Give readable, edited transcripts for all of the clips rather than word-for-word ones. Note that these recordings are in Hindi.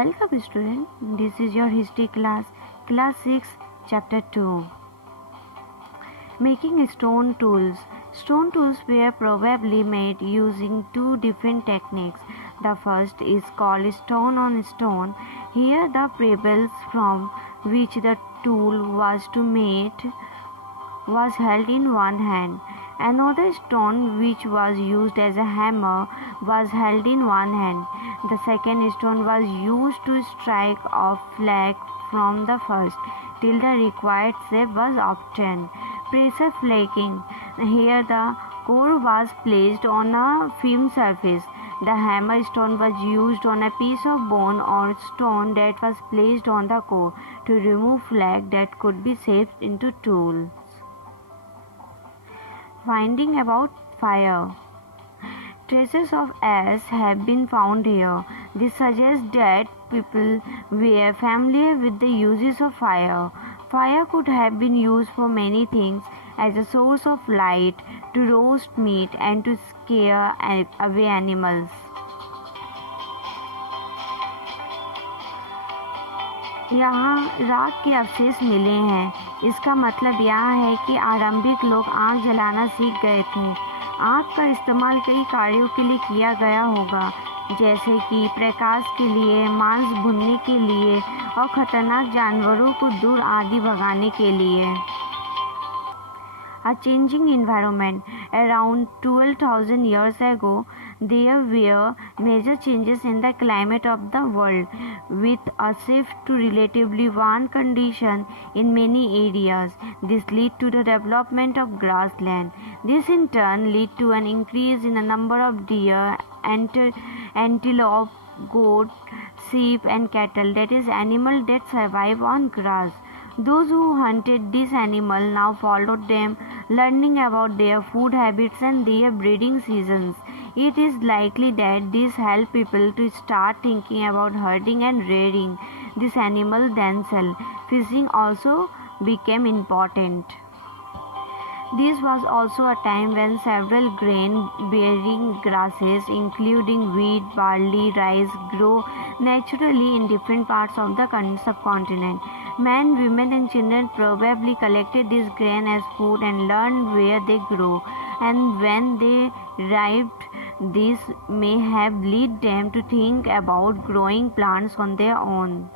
Welcome student, this is your history class 6, chapter 2. Making stone tools. Stone tools were probably made using two different techniques. The first is called stone on stone. Here the pebbles from which the tool was to made was held in one hand. Another stone which was used as a hammer was held in one hand. The second stone was used to strike off flake from the first till the required shape was obtained. Pressure flaking. Here the core was placed on a firm surface. The hammer stone was used on a piece of bone or stone that was placed on the core to remove flake that could be shaped into tools. Finding about fire. Traces of ash have been found here. This suggests that people were familiar with the uses of fire. Fire could have been used for many things, as a source of light, to roast meat, and to scare away animals. यहाँ राख के अवशेष मिले हैं। इसका मतलब यह है कि आरंभिक लोग आग जलाना सीख गए थे। आग का इस्तेमाल कई कार्यों के लिए किया गया होगा, जैसे कि प्रकाश के लिए, मांस भूनने के लिए और खतरनाक जानवरों को दूर आदि भगाने के लिए। A changing environment. Around 12,000 years ago, there were major changes in the climate of the world, with a shift to relatively warm conditions in many areas. This led to the development of grassland. This in turn led to an increase in the number of deer, antelope, goat, sheep and cattle, that is, animals that survive on grass. Those who hunted these animals now followed them, learning about their food habits and their breeding seasons. It is likely that this helped people to start thinking about herding and rearing these animals themselves. Fishing also became important. This was also a time when several grain-bearing grasses, including wheat, barley, rice, grow naturally in different parts of the subcontinent. Men, women and children probably collected this grain as food and learned where they grew, and when they arrived, this may have led them to think about growing plants on their own.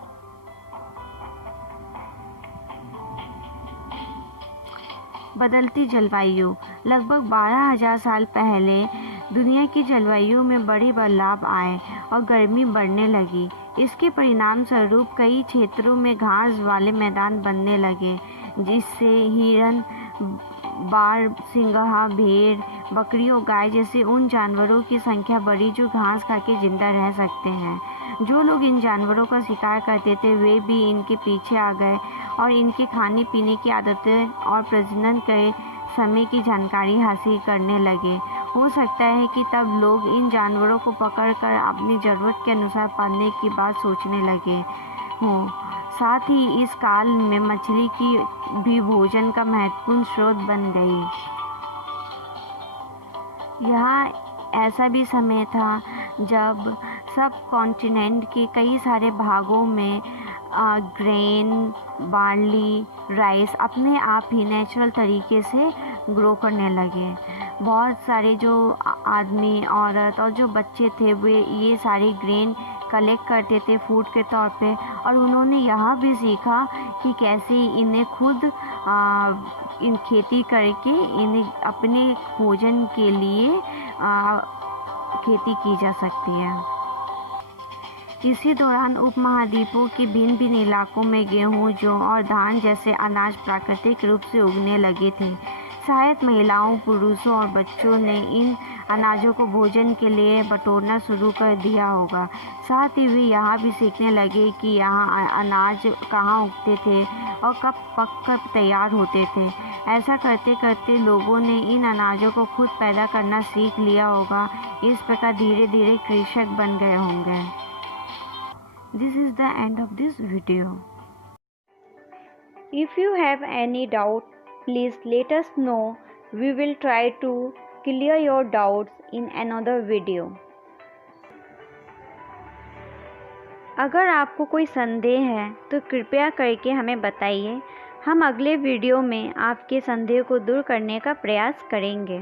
बदलती जलवायु. लगभग 12,000 साल पहले दुनिया की जलवायु में बड़े बदलाव आए और गर्मी बढ़ने लगी. इसके परिणाम स्वरूप कई क्षेत्रों में घास वाले मैदान बनने लगे, जिससे हिरन, बार, सिंघा, भेड़, बकरी और गाय जैसे उन जानवरों की संख्या बढ़ी जो घास खाके जिंदा रह सकते हैं. जो लोग इन जानवरों का शिकार करते थे वे भी इनके पीछे आ गए और इनके खाने पीने की आदतें और प्रजनन के समय की जानकारी हासिल करने लगे. हो सकता है कि तब लोग इन जानवरों को पकड़कर अपनी ज़रूरत के अनुसार पालने की बात सोचने लगे हों. साथ ही इस काल में मछली की भी भोजन का महत्वपूर्ण स्रोत बन गई. यह ऐसा भी समय था जब सब कॉन्टिनेंट के कई सारे भागों में ग्रेन, बार्ली, राइस अपने आप ही नेचुरल तरीके से ग्रो करने लगे. बहुत सारे जो आदमी, औरत और जो बच्चे थे वे ये सारे ग्रेन कलेक्ट करते थे फूड के तौर पे, और उन्होंने यह भी सीखा कि कैसे इन्हें खुद इन खेती करके इन्हें अपने भोजन के लिए खेती की जा सकती है. इसी दौरान उपमहाद्वीपों के भिन्न भिन्न इलाकों में गेहूं, जौ और धान जैसे अनाज प्राकृतिक रूप से उगने लगे थे. शायद महिलाओं, पुरुषों और बच्चों ने इन अनाजों को भोजन के लिए बटोरना शुरू कर दिया होगा. साथ ही वे यह भी सीखने लगे कि यहाँ अनाज कहाँ उगते थे और कब पक कर तैयार होते थे. ऐसा करते करते लोगों ने इन अनाजों को खुद पैदा करना सीख लिया होगा. इस प्रकार धीरे धीरे कृषक बन गए होंगे. This is the end of this video. If you have any doubt, please let us know. We will try to clear your doubts in another video. अगर आपको कोई संदेह है तो कृपया करके हमें बताइए। हम अगले वीडियो में आपके संदेह को दूर करने का प्रयास करेंगे।